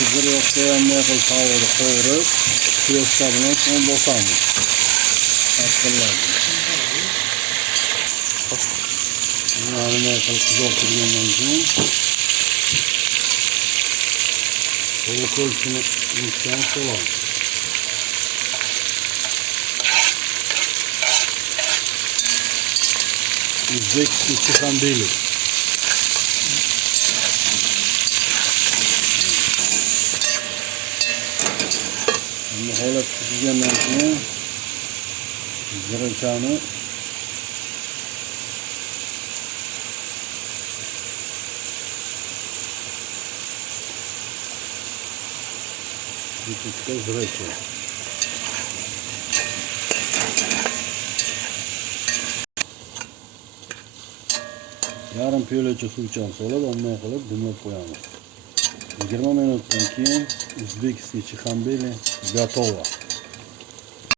Bir yoqda ham qilib tavuqni qovurib, pesta bilan so'ng bosamiz. Qattiqlar. Nima qilib qizartirgandan keyin qo'lchini yutgan solamiz. O'zbek ichi ham deyli. Bunu holat pişirgandan keyin ziraçani bir ziraça. Yarım piyolecha suvchani solib, ondan qilib dimlab qo'yamiz. 20 minutdan keyin o'zbekskiy chixambeli готово.